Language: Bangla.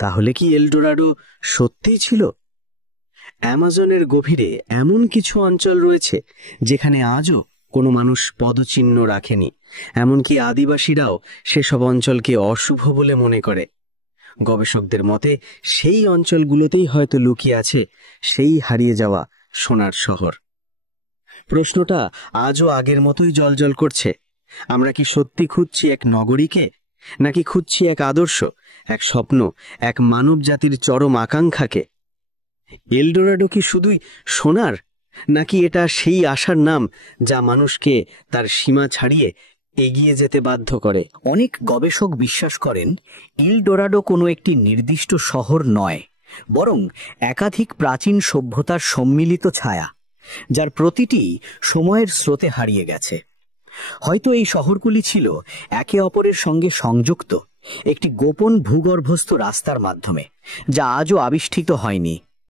তাহলে কি এলডোরাডো সত্যিই ছিল? অ্যামাজনের গভীরে এমন কিছু অঞ্চল রয়েছে যেখানে আজও কোনো মানুষ পদচিহ্ন রাখেনি, এমনকি আদিবাসীরাও সেসব অঞ্চলকে অশুভ বলে মনে করে। গবেষকদের মতে সেই অঞ্চলগুলোতেই হয়তো লুকিয়ে আছে সেই হারিয়ে যাওয়া সোনার শহর। প্রশ্নটা আজও আগের মতোই জ্বলজ্বল করছে। আমরা কি সত্যি খুঁজছি এক নগরীকে, নাকি খুঁজছি এক আদর্শ, এক স্বপ্ন, এক মানব জাতির চরম আকাঙ্ক্ষাকে? এলডোরাডো কি শুধুই সোনার, নাকি এটা সেই আশার নাম যা মানুষকে তার সীমা ছাড়িয়ে এগিয়ে যেতে বাধ্য করে? অনেক গবেষক বিশ্বাস করেন এলডোরাডো কোনো একটি নির্দিষ্ট শহর নয়, বরং একাধিক প্রাচীন সভ্যতার সম্মিলিত ছায়া, যার প্রতিটি সময়ের স্রোতে হারিয়ে গেছে। হয়তো এই শহরগুলি ছিল একে অপরের সঙ্গে সংযুক্ত একটি গোপন ভূগর্ভস্থ রাস্তার মাধ্যমে, যা আজও আবিষ্কৃত হয়নি।